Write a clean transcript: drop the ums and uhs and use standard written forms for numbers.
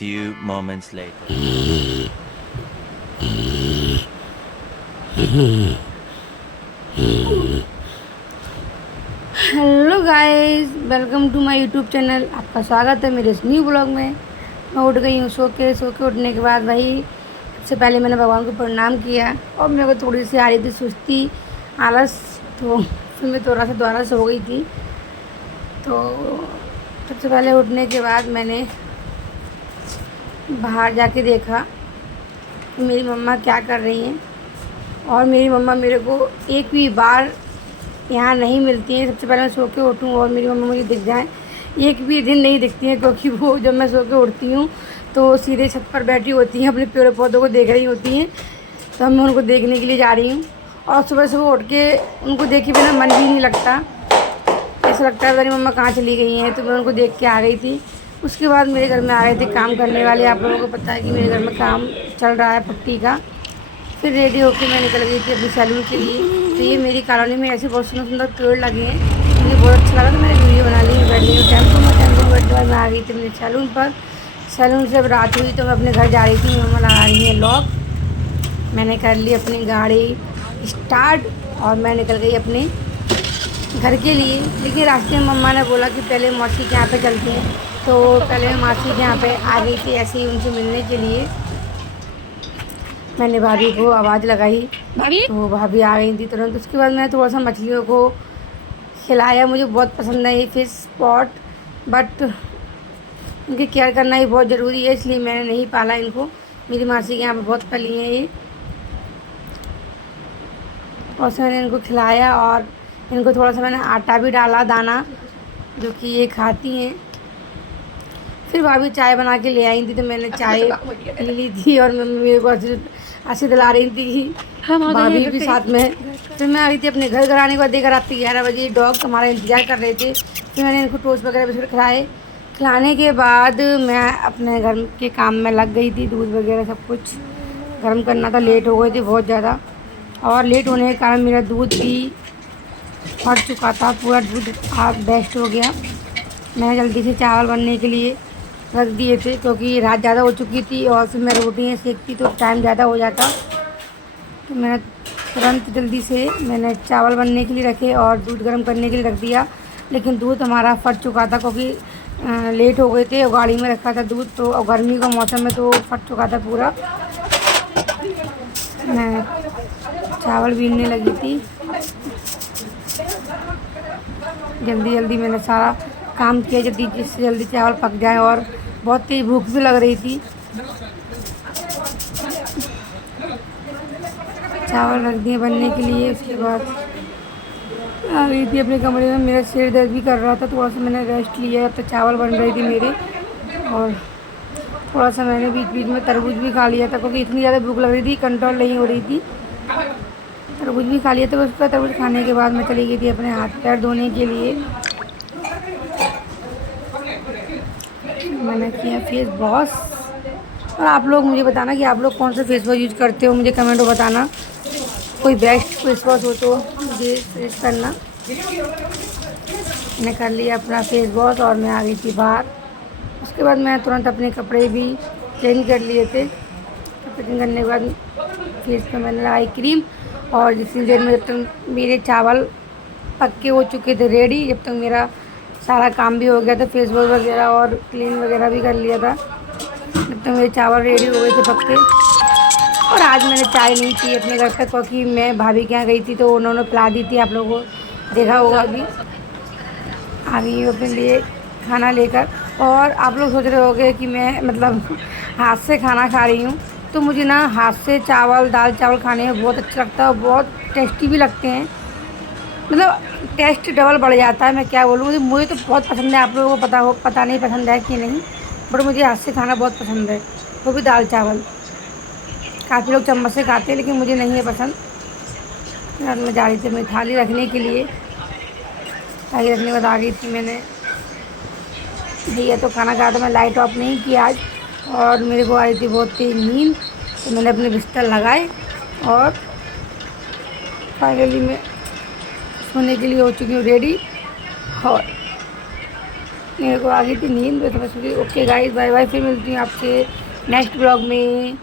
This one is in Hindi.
few moments later. Hello guys, welcome to my YouTube channel. आपका स्वागत है मेरे इस न्यू ब्लॉग में। मैं उठ गई हूँ सो के उठने के बाद वही सबसे पहले मैंने भगवान को प्रणाम किया और मेरे को थोड़ी सी आ रही थी सुस्ती, आलस। तो फिर मैं थोड़ा सा दोबारा सो गई थी। तो सबसे पहले उठने के बाद मैंने बाहर जाके देखा कि मेरी मम्मा क्या कर रही हैं। और मेरी मम्मा मेरे को एक भी बार यहाँ नहीं मिलती हैं। सबसे पहले मैं सो के उठूँ और मेरी मम्मा मुझे दिख जाएँ, एक भी दिन नहीं दिखती हैं, क्योंकि वो जब मैं सो के उठती हूँ तो सीधे छत पर बैठी होती हैं, अपने पेड़ पौधों को देख रही होती हैं। तो मैं उनको देखने के लिए जा रही हूँ और सुबह सुबह उठ के उनको देखे बिना मन भी नहीं लगता। ऐसा लगता है पता नहीं मम्मा कहाँ चली गई हैं। तो मैं उनको देख के आ गई थी। उसके बाद मेरे घर में आ गए थे काम करने वाले। आप लोगों को पता है कि मेरे घर में काम चल रहा है पुट्टी का। फिर रेडी होकर मैं निकल गई थी अपनी सैलून के लिए। तो ये मेरी कॉलोनी में ऐसे बहुत सुंदर सुंदर पेड़ लगे हैं, मुझे बहुत अच्छा लगा। तो मैंने वीडियो बना ली। बैठ गई टेम्पो में बैठने के बाद मैं आ गई थी अपने सैलून पर। सैलून से अब रात हुई तो मैं अपने घर जा रही थी। मम्मा लगा रही है लॉक। मैंने कर ली अपनी गाड़ी स्टार्ट और मैं निकल गई अपने घर के लिए। लेकिन रास्ते में मम्मा ने बोला कि पहले मौसी के यहाँ पे चलते हैं। तो पहले मैं मासी के यहाँ पे आ गई थी ऐसे ही उनसे मिलने के लिए। मैंने भाभी को आवाज़ लगाई, भाभी, तो भाभी आ गई थी तुरंत। उसके बाद मैंने थोड़ा सा मछलियों को खिलाया। मुझे बहुत पसंद है ये फ़िश पॉट, बट इनकी केयर करना ही बहुत ज़रूरी है, इसलिए मैंने नहीं पाला इनको। मेरी मासी के यहाँ पे बहुत पली हैं ये। और से मैंने इनको खिलाया और इनको थोड़ा सा मैंने आटा भी डाला, दाना, जो कि ये खाती हैं। फिर भाभी चाय बना के ले आई थी तो मैंने चाय पी ली थी और मम्मी मेरे को हंसी दिला रही थी कि भाभी भी साथ में। फिर मैं आ रही थी अपने घर आने के बाद देखा रात के 11 बजे डॉग हमारा इंतज़ार कर रहे थे। फिर मैंने इनको टोस्ट वगैरह बिस्कुट खिलाए। खिलाने के बाद मैं अपने घर के काम में लग गई थी। दूध वगैरह सब कुछ गर्म करना था, लेट हो गए थे बहुत ज़्यादा। और लेट होने के कारण मेरा दूध भी फट चुका था, पूरा दूध बेस्ट हो गया। मैंने जल्दी से चावल बनने के लिए रख दिए थे क्योंकि रात ज़्यादा हो चुकी थी और फिर मैं रोटियाँ सेकती तो टाइम ज़्यादा हो जाता। तो मैंने तुरंत जल्दी से मैंने चावल बनने के लिए रखे और दूध गर्म करने के लिए रख दिया। लेकिन दूध हमारा फट चुका था क्योंकि लेट हो गए थे और गाड़ी में रखा था दूध। तो और गर्मी का मौसम में तो फट चुका था पूरा। मैं चावल बीनने लगी थी। जल्दी जल्दी मैंने सारा काम किया जल्दी, जिससे जल्दी चावल पक जाए। और बहुत तेज़ भूख भी लग रही थी। चावल रख दिए बनने के लिए। उसके बाद आ गई थी अपने कमरे में। मेरा सिर दर्द भी कर रहा था, थोड़ा सा मैंने रेस्ट लिया। अब तक चावल बन रही थी मेरे। और थोड़ा सा मैंने बीच बीच में तरबूज भी खा लिया था क्योंकि इतनी ज़्यादा भूख लग रही थी, कंट्रोल नहीं हो रही थी। तरबूज भी खा लिया था। उसका तरबूज खाने के बाद मैं चली गई थी अपने हाथ पैर धोने के लिए। मैंने किया फेस वॉश। और आप लोग मुझे बताना कि आप लोग कौन सा फेस वॉश यूज़ करते हो, मुझे कमेंट में बताना। कोई बेस्ट फेस वॉश हो तो मुझे सजेस्ट करना। मैंने कर लिया अपना फेस वॉश और मैं आ गई थी बाहर। उसके बाद मैं तुरंत अपने कपड़े भी चेंज कर लिए थे। कपड़े चेंज करने के बाद फेस पे मैंने लगाई क्रीम। और जितनी देर में जब तक मेरे चावल पक्के हो चुके थे रेडी, जब तक मेरा सारा काम भी हो गया था, फेस वॉश वगैरह और क्लीन वगैरह भी कर लिया था, जब तक मेरे चावल रेडी हो गए थे पक्के। और आज मैंने चाय नहीं पी अपने घर पे क्योंकि मैं भाभी के यहाँ गई थी तो उन्होंने पिला दी थी। आप लोगों को देखा होगा अभी। आ गई हूँ अपने लिए खाना लेकर। और आप लोग सोच रहे होंगे कि मैं मतलब हाथ से खाना खा रही हूँ। तो मुझे ना हाथ से चावल, दाल चावल खाने में बहुत अच्छा लगता है और बहुत टेस्टी भी लगते हैं। मतलब टेस्ट डबल बढ़ जाता है। मैं क्या बोलूँ, मुझे तो बहुत पसंद है। आप लोगों को पता नहीं पसंद है कि नहीं, बट मुझे हाथ से खाना बहुत पसंद है, वो भी दाल चावल। काफ़ी लोग चम्मच से खाते हैं लेकिन मुझे नहीं है पसंद। रात में जा रही थी मैं थाली रखने के लिए। थाली रखने के बाद आ गई थी मैंने। भैया तो खाना खाया था, मैं लाइट ऑफ नहीं किया आज। और मेरे को आई थी बहुत तेज़ नींद, तो मैंने अपने बिस्तर लगाए और फाइनली मैं सोने के लिए हो चुकी हूँ रेडी। और मेरे को आ गई थी नींद, तो मैं सोची ओके गाइस बाय बाय, फिर मिलती हूँ आपसे नेक्स्ट ब्लॉग में।